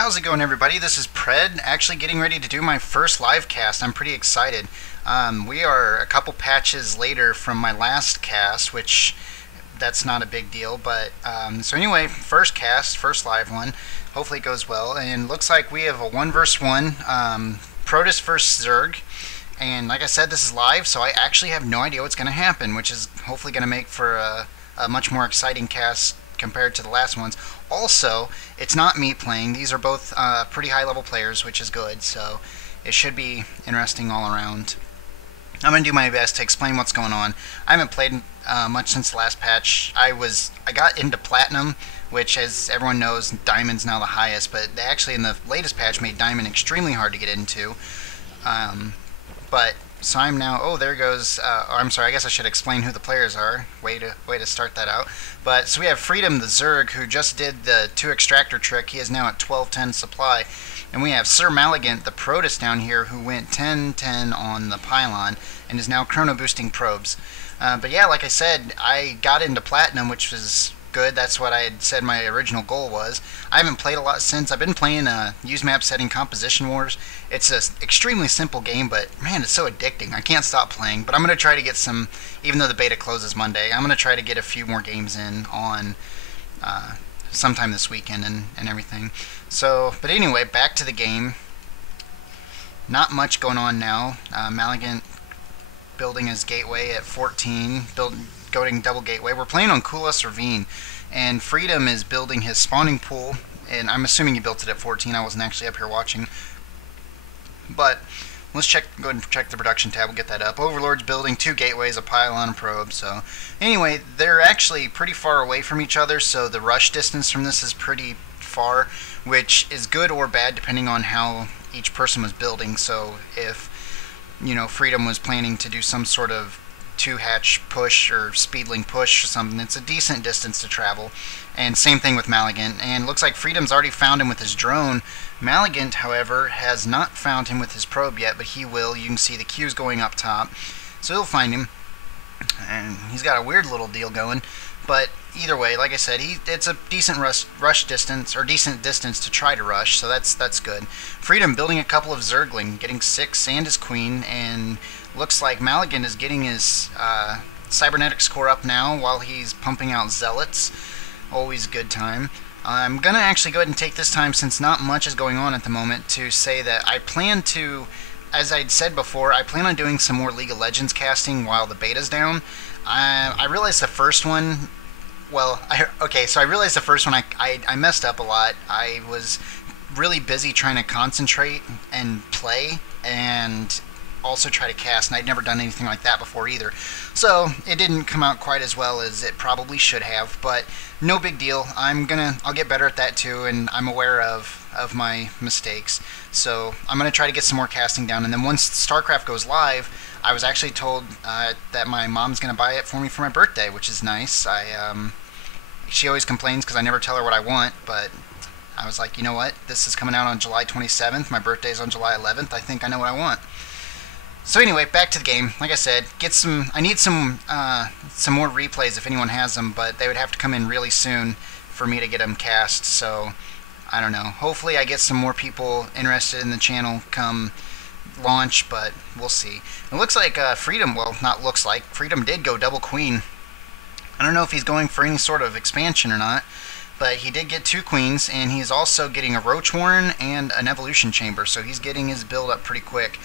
How's it going, everybody? This is Pred, actually getting ready to do my first live cast. I'm pretty excited. We are a couple patches later from my last cast, which that's not a big deal. But so anyway, first cast, first live one. Hopefully it goes well. And looks like we have a 1v1 Protoss versus Zerg. And like I said, this is live, so I actually have no idea what's going to happen, which is hopefully going to make for a much more exciting cast compared to the last ones. Also, it's not me playing. These are both pretty high-level players, which is good, so it should be interesting all around. I'm going to do my best to explain what's going on. I haven't played much since the last patch. I got into Platinum, which, as everyone knows, Diamond's now the highest, but they actually, in the latest patch, made Diamond extremely hard to get into. So I'm now, oh, there goes, I'm sorry, I guess I should explain who the players are. Way to start that out. But, so we have Freedom the Zerg, who just did the 2 extractor trick. He is now at 1210 supply. And we have Sir Malignant, the Protoss down here, who went 1010 on the pylon, and is now chrono boosting probes. But yeah, like I said, I got into Platinum, which was good. That's what I had said my original goal was. I haven't played a lot since. I've been playing use map setting Composition Wars. It's an extremely simple game, but man, it's so addicting. I can't stop playing. But I'm going to try to get some, even though the beta closes Monday, I'm going to try to get a few more games in on sometime this weekend and everything. So, but anyway, back to the game. Not much going on now. Malignant building his gateway at 14, going double gateway. We're playing on Kulos Ravine, and Freedom is building his spawning pool, and I'm assuming he built it at 14. I wasn't actually up here watching. But let's go ahead and check the production tab. We'll get that up. Overlord's building 2 gateways, a pylon, a probe. So anyway, they're actually pretty far away from each other, so the rush distance from this is pretty far, which is good or bad depending on how each person was building. So if, you know, Freedom was planning to do some sort of 2-hatch push or speedling push or something, it's a decent distance to travel. And same thing with Malignant. And looks like Freedom's already found him with his drone. Malignant, however, has not found him with his probe yet, but he will. You can see the queues going up top. So he'll find him. And he's got a weird little deal going. But either way, like I said, it's a decent rush distance, or decent distance to try to rush, so that's good. Freedom building a couple of Zergling, getting 6 and his queen, and looks like Malignant is getting his cybernetics core up now while he's pumping out zealots. Always a good time. I'm going to actually go ahead and take this time, since not much is going on at the moment, to say that I plan to, as I'd said before, I plan on doing some more League of Legends casting while the beta's down. I realized the first one, well, so I realized the first one I messed up a lot. I was really busy trying to concentrate and play, and also try to cast, and I'd never done anything like that before either. So it didn't come out quite as well as it probably should have, but no big deal. I'll get better at that too, and I'm aware of my mistakes. So I'm gonna try to get some more casting down, and then once StarCraft goes live, I was actually told that my mom's gonna buy it for me for my birthday, which is nice. She always complains because I never tell her what I want, but I was like, you know what? This is coming out on July 27th. My birthday's on July 11th. I think I know what I want. So anyway, back to the game. Like I said, I need some more replays if anyone has them, but they would have to come in really soon for me to get them cast. So I don't know. Hopefully I get some more people interested in the channel come launch, but we'll see. It looks like Freedom, well, not looks like, Freedom did go double queen. I don't know if he's going for any sort of expansion or not, but he did get 2 queens, and he's also getting a Roach Warren and an Evolution Chamber, so he's getting his build up pretty quick.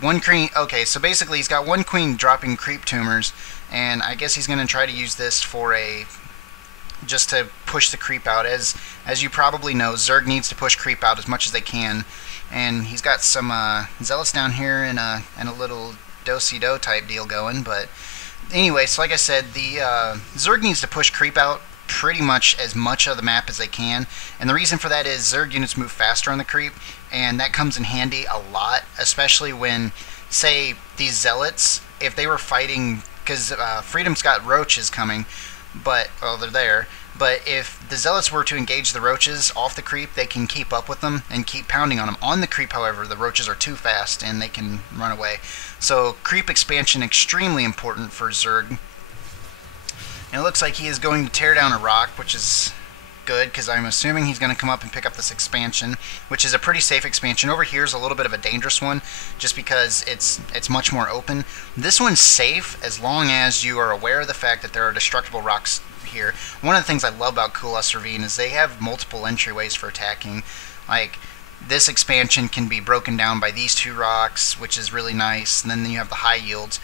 1 queen, okay, so basically he's got 1 queen dropping creep tumors, and I guess he's going to try to use this for just to push the creep out. As you probably know, Zerg needs to push creep out as much as they can, and he's got some zealots down here and a little do-si-do type deal going. But anyway, so like I said, the Zerg needs to push creep out pretty much as much of the map as they can, and the reason for that is Zerg units move faster on the creep, and that comes in handy a lot, especially when, say, these zealots, if they were fighting, because Freedom's got roaches coming, but, well, they're there, but if the zealots were to engage the roaches off the creep, they can keep up with them and keep pounding on them. On the creep, however, the roaches are too fast and they can run away. So creep expansion extremely important for Zerg. And it looks like he is going to tear down a rock, which is good because I'm assuming he's going to come up and pick up this expansion, which is a pretty safe expansion. Over here is a little bit of a dangerous one just because it's much more open. This one's safe as long as you are aware of the fact that there are destructible rocks here. One of the things I love about Coolus Ravine is they have multiple entryways for attacking. Like, this expansion can be broken down by these two rocks, which is really nice, and then you have the high yields.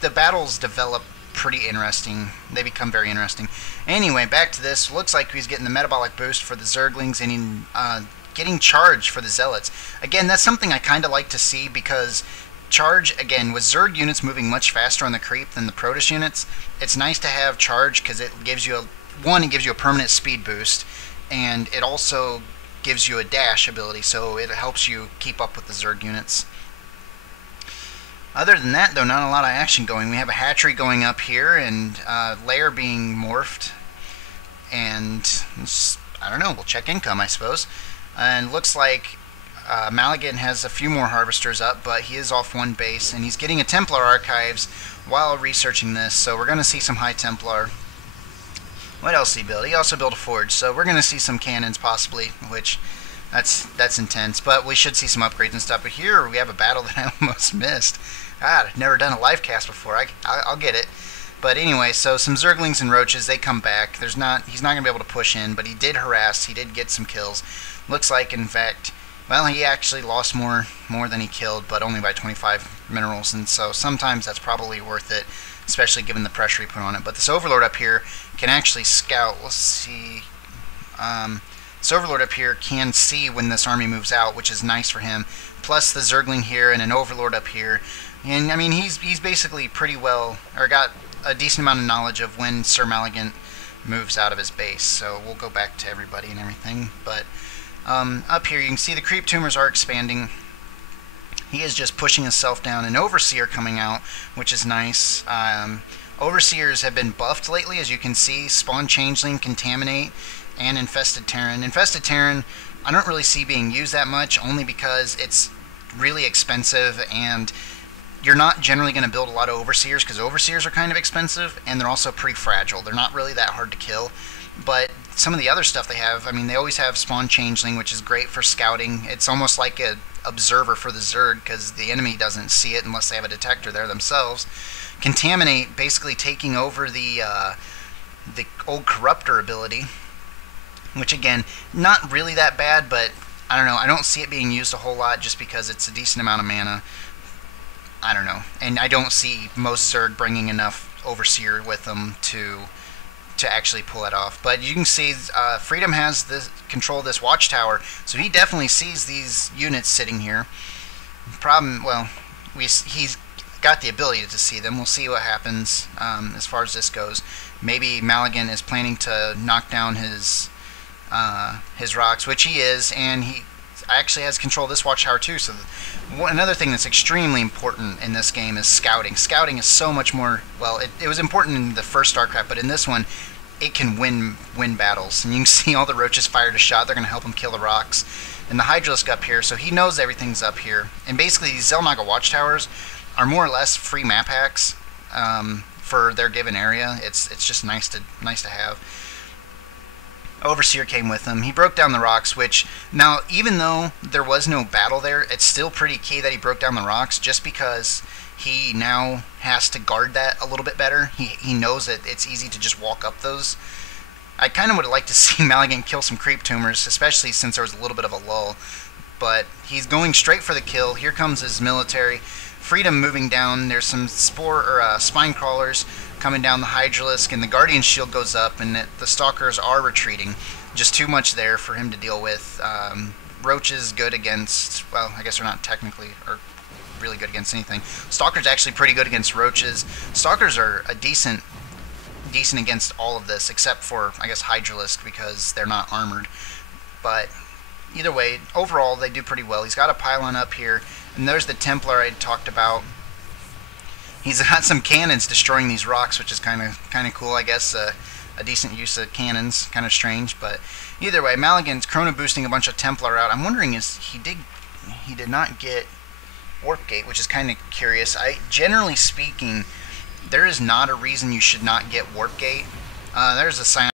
The battles develop pretty interesting. They become very interesting. Anyway, back to this. Looks like he's getting the metabolic boost for the Zerglings and getting charge for the Zealots. Again, that's something I kind of like to see because charge, again, with Zerg units moving much faster on the creep than the Protoss units, it's nice to have charge because it gives you it gives you a permanent speed boost, and it also gives you a dash ability, so it helps you keep up with the Zerg units. Other than that, though, not a lot of action going. We have a hatchery going up here, and lair being morphed, and I don't know, we'll check income, I suppose. And looks like Maligan has a few more harvesters up, but he is off one base, and he's getting a Templar Archives while researching this, so we're going to see some High Templar. What else did he build? He also built a forge, so we're going to see some cannons possibly, which that's intense, but we should see some upgrades and stuff. But here we have a battle that I almost missed. God, I've never done a live cast before. I'll get it. But anyway, so some Zerglings and Roaches, they come back. He's not going to be able to push in, but he did harass. He did get some kills. Looks like, in fact, well, he actually lost more than he killed, but only by 25 minerals, and so sometimes that's probably worth it, especially given the pressure he put on it. But this Overlord up here can actually scout. Let's see. This Overlord up here can see when this army moves out, which is nice for him. Plus the Zergling here and an Overlord up here. And, I mean, he's basically pretty well, or got a decent amount of knowledge of when Sir Maligan moves out of his base. So we'll go back to everybody and everything. But up here you can see the creep tumors are expanding. He is just pushing himself down. An Overseer coming out, which is nice. Overseers have been buffed lately, as you can see. Spawn Changeling, Contaminate, and Infested Terran. Infested Terran I don't really see being used that much, only because it's really expensive, and you're not generally going to build a lot of Overseers, because Overseers are kind of expensive, and they're also pretty fragile. They're not really that hard to kill. But some of the other stuff they have, I mean, they always have Spawn Changeling, which is great for scouting. It's almost like an observer for the Zerg, because the enemy doesn't see it unless they have a detector there themselves. Contaminate, basically taking over the old Corruptor ability, which, again, not really that bad, but I don't know. I don't see it being used a whole lot just because it's a decent amount of mana. I don't know. And I don't see most Zerg bringing enough Overseer with them to actually pull it off. But you can see Freedom has the control of this watchtower, so he definitely sees these units sitting here. Problem, well, he's got the ability to see them. We'll see what happens as far as this goes. Maybe Maligan is planning to knock down his rocks, which he is, and he actually has control of this watchtower too. So another thing that's extremely important in this game is scouting. Scouting is so much more, well, it was important in the first StarCraft, but in this one it can win battles. And you can see all the Roaches fired a shot. They're going to help him kill the rocks. And the Hydralisk up here, so he knows everything's up here. And basically these Xel'Naga watchtowers are more or less free map hacks for their given area. It's just nice to have. Overseer came with him. He broke down the rocks, which, now, even though there was no battle there, it's still pretty key that he broke down the rocks, just because he now has to guard that a little bit better. He knows that it's easy to just walk up those. I kind of would have liked to see Maligan kill some creep tumors, especially since there was a little bit of a lull. But he's going straight for the kill. Here comes his military. Freedom moving down. There's some spine crawlers coming down the Hydralisk, and the Guardian Shield goes up, and the Stalkers are retreating. Just too much there for him to deal with. Roaches good against, well, I guess they're not technically or really good against anything. Stalkers actually pretty good against Roaches. Stalkers are a decent against all of this, except for, I guess, Hydralisk, because they're not armored. But either way, overall, they do pretty well. He's got a pylon up here, and there's the Templar I talked about. He's got some cannons destroying these rocks, which is kind of cool, I guess. A decent use of cannons, kind of strange, but either way, Maligan's chrono boosting a bunch of Templar out. I'm wondering, he did not get Warp Gate, which is kind of curious. Generally speaking, there is not a reason you should not get Warp Gate. There's a